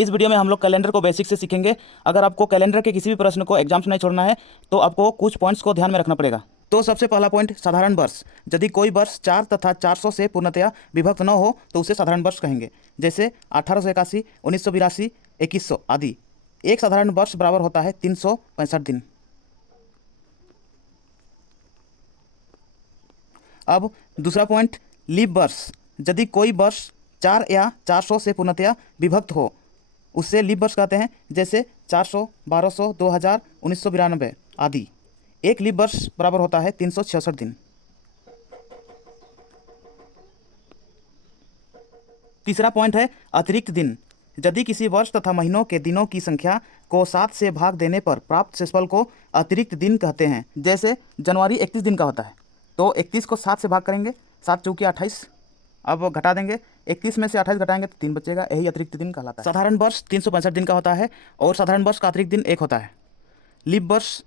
इस वीडियो में हम लोग कैलेंडर को बेसिक से सीखेंगे। अगर आपको कैलेंडर के किसी भी प्रश्न को एग्जाम से नहीं छोड़ना है तो आपको कुछ पॉइंट्स को ध्यान में रखना पड़ेगा। तो सबसे पहला पॉइंट, साधारण वर्ष। यदि कोई वर्ष 4 तथा 400 से पूर्णतया विभक्त न हो तो उसे साधारण वर्ष कहेंगे। जैसे 1881, 1982, 2100 आदि। एक साधारण वर्ष बराबर होता है 365 दिन। अब दूसरा पॉइंट, लीप वर्ष। यदि कोई वर्ष 4 या 400 से पूर्णतया विभक्त हो उससे लीप वर्ष कहते हैं। जैसे 400, 1200, 2000, 1992 आदि। एक लीप वर्ष बराबर होता है 366 दिन। तीसरा पॉइंट है अतिरिक्त दिन। यदि किसी वर्ष तथा महीनों के दिनों की संख्या को 7 से भाग देने पर प्राप्त शेषफल को अतिरिक्त दिन कहते हैं। जैसे जनवरी 31 दिन का होता है तो 31 को 7 से भाग करेंगे, 7 चौकी 28। अब घटा देंगे, 31 में से 28 घटाएंगे तो 3 बचेगा, यही अतिरिक्त दिन कहलाता है। साधारण वर्ष 365 दिन का होता है और साधारण वर्ष का अतिरिक्त दिन 1 होता है। लीप वर्ष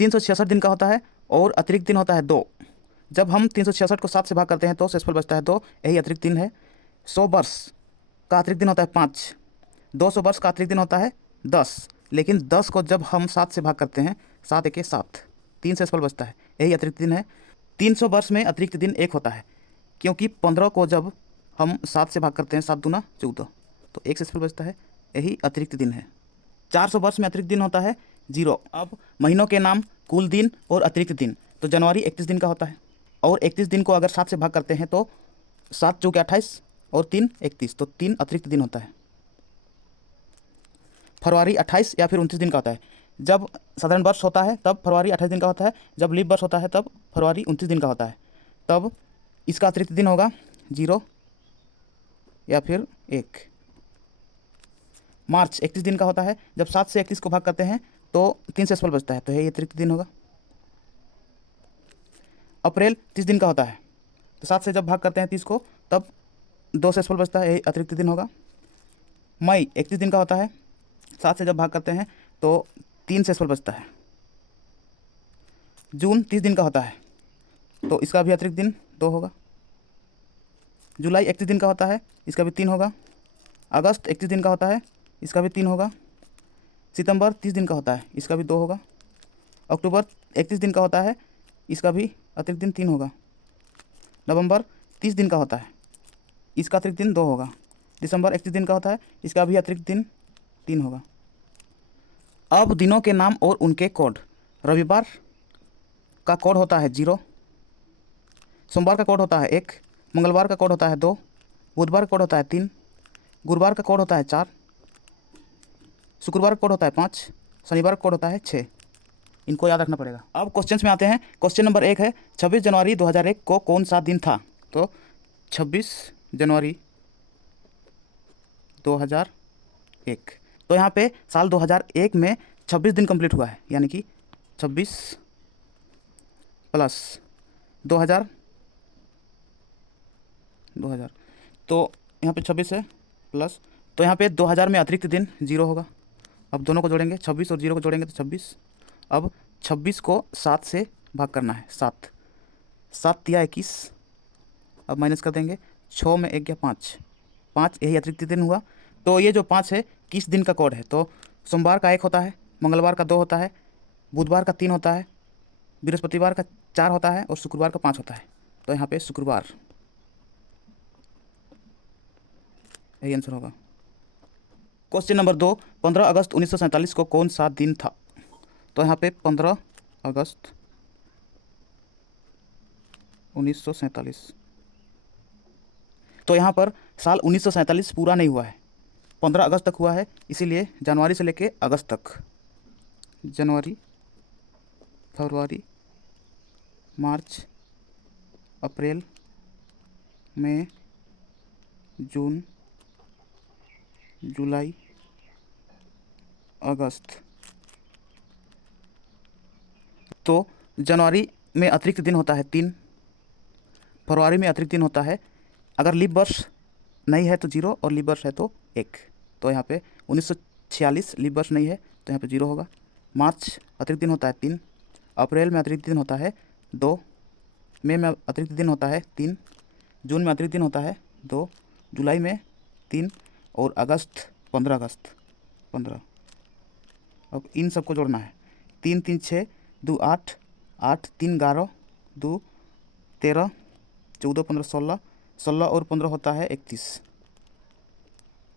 366 दिन का होता है और अतिरिक्त दिन होता है 2। जब हम 366 को 7 से भाग करते हैं तो शेषफल बचता है 2, यही अतिरिक्त दिन है। 100 वर्ष का अतिरिक्त दिन होता है 5। 200 वर्ष का अतिरिक्त दिन होता है 10, लेकिन 10 को जब हम 7 से भाग करते हैं, 7 एके 7, 3 शेषफल बचता है, यही अतिरिक्त दिन है। 300 वर्ष में अतिरिक्त दिन 1 होता है क्योंकि 15 को जब हम 7 से भाग करते हैं, 7 दूना 14, तो 1 शेषफल बचता है, यही अतिरिक्त दिन है। 400 वर्ष में अतिरिक्त दिन होता है 0। अब महीनों के नाम, कुल दिन और अतिरिक्त दिन। तो जनवरी 31 दिन का होता है और 31 दिन को अगर 7 से भाग करते हैं तो 7 चौके 28 और 3 31, तो 3 अतिरिक्त दिन होता है। फरवरी 28 या फिर 29 दिन का होता है। जब साधारण वर्ष होता है तब फरवरी 28 दिन का होता है, जब लीप वर्ष होता है तब फरवरी 29 दिन का होता है। तब इसका अतिरिक्त दिन होगा 0 या फिर 1। मार्च 31 दिन का होता है, जब 7 से 31 को भाग करते हैं तो 3 शेषफल बचता है, तो ये अतिरिक्त दिन होगा। अप्रैल 30 दिन का होता है, तो 7 से जब भाग करते हैं 30 को तब 2 शेषफल बचता है, यही अतिरिक्त दिन होगा। मई 31 दिन का होता है, 7 से जब भाग करते हैं तो 3 शेषफल बचता है। जून 30 दिन का होता है तो इसका भी अतिरिक्त दिन 2 होगा। जुलाई 31 दिन का होता है, इसका भी 3 होगा। अगस्त 31 दिन का होता है, इसका भी 3 होगा। सितंबर 30 दिन का होता है, इसका भी 2 होगा। अक्टूबर 31 दिन का होता है, इसका भी अतिरिक्त दिन 3 होगा। नवंबर 30 दिन का होता है, इसका अतिरिक्त दिन 2 होगा। दिसंबर 31 दिन का होता है, इसका भी अतिरिक्त दिन 3 होगा। अब दिनों के नाम और उनके कोड। रविवार का कोड होता है 0, सोमवार का कोड होता है 1, मंगलवार का कोड होता है 2, बुधवार का कोड होता है 3, गुरुवार का कोड होता है 4, शुक्रवार का कोड होता है 5, शनिवार का कोड होता है 6। इनको याद रखना पड़ेगा। अब क्वेश्चंस में आते हैं। क्वेश्चन नंबर 1 है 26 जनवरी 2001 को कौन सा दिन था? तो 26 जनवरी 2001, तो यहाँ पे साल 2001 में 26 दिन कंप्लीट हुआ है, यानी कि 26 प्लस 2000, तो यहाँ पे 26 है प्लस, तो यहाँ पे 2000 में अतिरिक्त दिन 0 होगा। अब दोनों को जोड़ेंगे, 26 और 0 को जोड़ेंगे तो 26। अब 26 को 7 से भाग करना है, 7 7 तिया 21। अब माइनस कर देंगे, 6 में 1 गया 5, 5 यही अतिरिक्त दिन हुआ। तो ये जो 5 है किस दिन का कोड है? तो सोमवार का 1 होता है, मंगलवार का 2 होता है, बुधवार का 3 होता है, बृहस्पतिवार का 4 होता है और शुक्रवार का 5 होता है। तो यहाँ पे शुक्रवार, यही आंसर होगा। क्वेश्चन नंबर 2, 15 अगस्त 1947 को कौन सा दिन था? तो यहाँ पे 15 अगस्त 1947, तो यहाँ पर साल 1947 पूरा नहीं हुआ है, 15 अगस्त तक हुआ है, इसीलिए जनवरी से लेके अगस्त तक, जनवरी, फरवरी, मार्च, अप्रैल, मई, जून, जुलाई, अगस्त। तो जनवरी में अतिरिक्त दिन होता है 3, फरवरी में अतिरिक्त दिन होता है, अगर लीप वर्ष नहीं है तो 0 और लीप वर्ष है तो 1। तो यहाँ पे 1946 लीप वर्ष नहीं है तो यहाँ पे 0 होगा। मार्च अतिरिक्त दिन होता है 3, अप्रैल में अतिरिक्त दिन होता है 2, मई में अतिरिक्त दिन होता है 3, जून में अतिरिक्त दिन होता है 2, जुलाई में 3 और अगस्त 15 अगस्त 15। अब इन सबको जोड़ना है। 3 3 6 2 8 8 3 11 2 13 14 15 16 16 और 15 होता है 31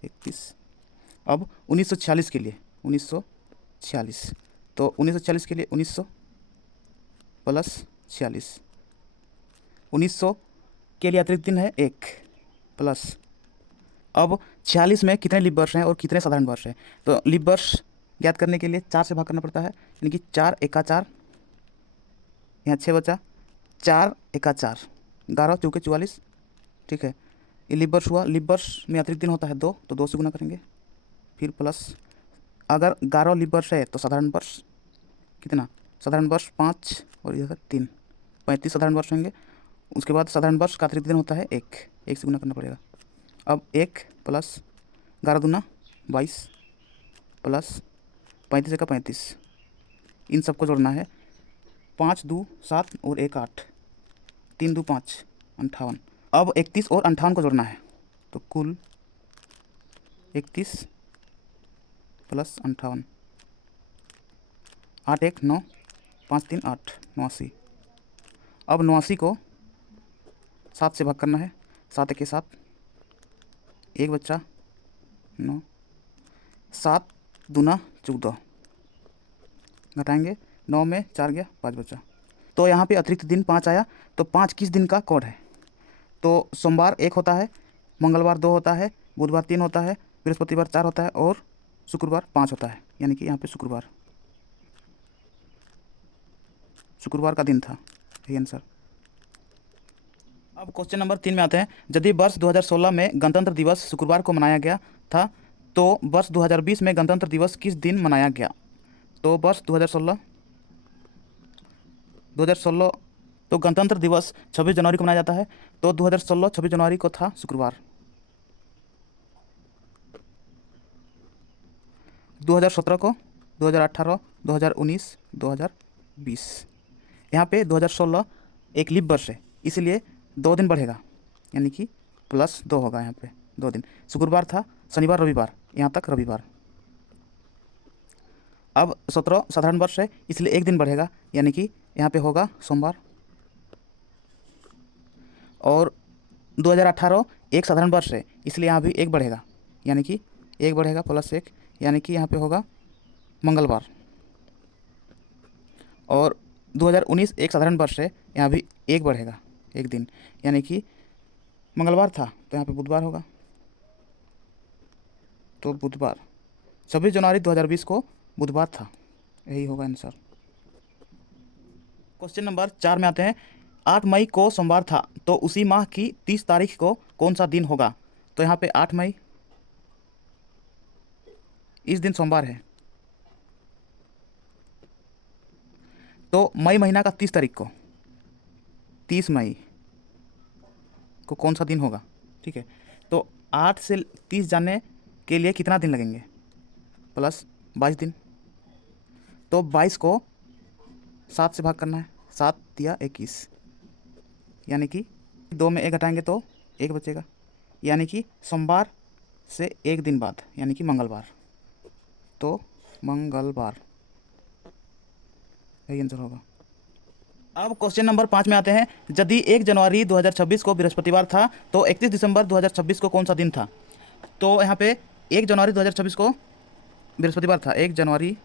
31। अब 1946 के लिए 1946, तो 1946 के लिए 1900 प्लस 46। 1900 के लिए अतिरिक्त दिन है 1 प्लस। अब 46 में कितने लीप वर्ष हैं और कितने साधारण वर्ष हैं, तो लीप वर्ष ज्ञात करने के लिए 4 से भाग करना पड़ता है, यानी कि 4 एका 4, यहाँ 6 बचा, 4 एका 4, 11 चौके 44, ठीक है। ये लीप वर्ष हुआ। लीप वर्ष में अतिरिक्त दिन होता है 2, तो 2 से गुना करेंगे, फिर प्लस। अगर 11 लीप वर्ष है तो साधारण वर्ष कितना, साधारण वर्ष 5 और इधर 3, 35 साधारण वर्ष होंगे। उसके बाद साधारण वर्ष का अतिरिक्त दिन होता है 1, 1 से गुना करना पड़ेगा। अब 1 प्लस 11 दूना 22 प्लस 35 एका 35, इन सबको जोड़ना है। 5 2 7 और 1 8, 3 2 5 58। अब 31 और 58 को जोड़ना है, तो कुल 31 प्लस 58, 8 1 9 5 3 8, 89। अब 89 को 7 से भाग करना है, 7 1 7, 1 बच्चा 9, 7 दूना 14, घटाएंगे 9 में 4 गया 5 बचा। तो यहाँ पे अतिरिक्त दिन 5 आया, तो 5 किस दिन का कोड है, तो सोमवार 1 होता है, मंगलवार 2 होता है, बुधवार 3 होता है, बृहस्पतिवार 4 होता है और शुक्रवार 5 होता है, यानी कि यहाँ पे शुक्रवार का दिन था, यही आंसर। अब क्वेश्चन नंबर 3 में आते हैं। यदि वर्ष 2016 में गणतंत्र दिवस शुक्रवार को मनाया गया था, तो वर्ष 2020 में गणतंत्र दिवस किस दिन मनाया गया, तो वर्ष 2016 तो गणतंत्र दिवस 26 जनवरी को मनाया जाता है, तो 2016 26 जनवरी को था शुक्रवार। 2017 को, 2018, 2019, 2020। यहाँ पे 2016 एक लीप वर्ष है, इसलिए 2 दिन बढ़ेगा, यानी कि प्लस 2 होगा। यहाँ पे 2 दिन, शुक्रवार था, शनिवार रविवार, यहाँ तक रविवार। अब 17 साधारण वर्ष है, इसलिए 1 दिन बढ़ेगा, यानी कि यहाँ पे होगा सोमवार। और 2018 एक साधारण वर्ष है, इसलिए यहाँ भी 1 बढ़ेगा, यानी कि 1 बढ़ेगा प्लस 1, यानी कि यहाँ पे होगा मंगलवार। और 2019 एक साधारण वर्ष है, यहाँ भी 1 बढ़ेगा 1 दिन, यानी कि मंगलवार था तो यहाँ पे बुधवार होगा, तो बुधवार 26 जनवरी 2020 को बुधवार था, यही होगा आंसर। क्वेश्चन नंबर 4 में आते हैं। 8 मई को सोमवार था, तो उसी माह की 30 तारीख को कौन सा दिन होगा, तो यहाँ पे 8 मई इस दिन सोमवार है, तो मई महीना का 30 तारीख को, 30 मई को कौन सा दिन होगा, ठीक है। तो 8 से 30 जाने के लिए कितना दिन लगेंगे, प्लस 22 दिन, तो 22 को 7 से भाग करना है, 7 या 21, यानी कि 2 में 1 घटाएंगे तो 1 बचेगा, यानी कि सोमवार से 1 दिन बाद, यानी कि मंगलवार, तो मंगलवार यही आंसर होगा। अब क्वेश्चन नंबर 5 में आते हैं। यदि 1 जनवरी 2026 को बृहस्पतिवार था, तो 31 दिसंबर 2026 को कौन सा दिन था, तो यहाँ पे 1 जनवरी 2026 को बृहस्पतिवार था, 1 जनवरी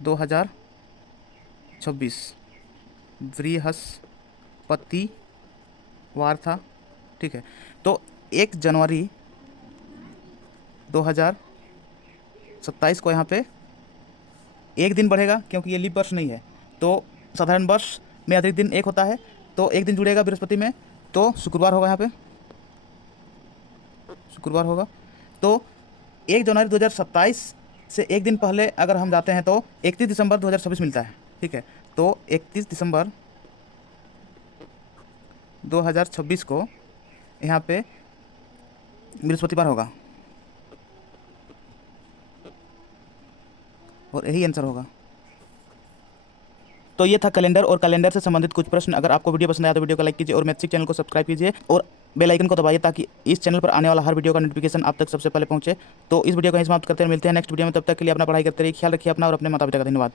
2026 बृहस्पतिवार था, ठीक है। तो 1 जनवरी 2027 को यहाँ पे 1 दिन बढ़ेगा, क्योंकि ये लीप वर्ष नहीं है, तो साधारण वर्ष में अतिरिक्त दिन 1 होता है, तो 1 दिन जुड़ेगा बृहस्पति में, तो शुक्रवार होगा, यहाँ पे शुक्रवार होगा। तो 1 जनवरी 2027 से 1 दिन पहले अगर हम जाते हैं तो 31 दिसंबर 2026 मिलता है, ठीक है। तो 31 दिसंबर 2026 को यहाँ पे बृहस्पतिवार होगा, और यही आंसर होगा। तो ये था कैलेंडर और कैलेंडर से संबंधित कुछ प्रश्न। अगर आपको वीडियो पसंद आया तो वीडियो को लाइक कीजिए और मैथ्सिक चैनल को सब्सक्राइब कीजिए और बेल आइकन को दबाइए ताकि इस चैनल पर आने वाला हर वीडियो का नोटिफिकेशन आप तक सबसे पहले पहुंचे। तो इस वीडियो को यहीं समाप्त करते हैं, मिलते हैं नेक्स्ट वीडियो में। तब तक के लिए अपना पढ़ाई करते रहिए, ख्याल रखिए अपना और अपने माता पिता का। धन्यवाद।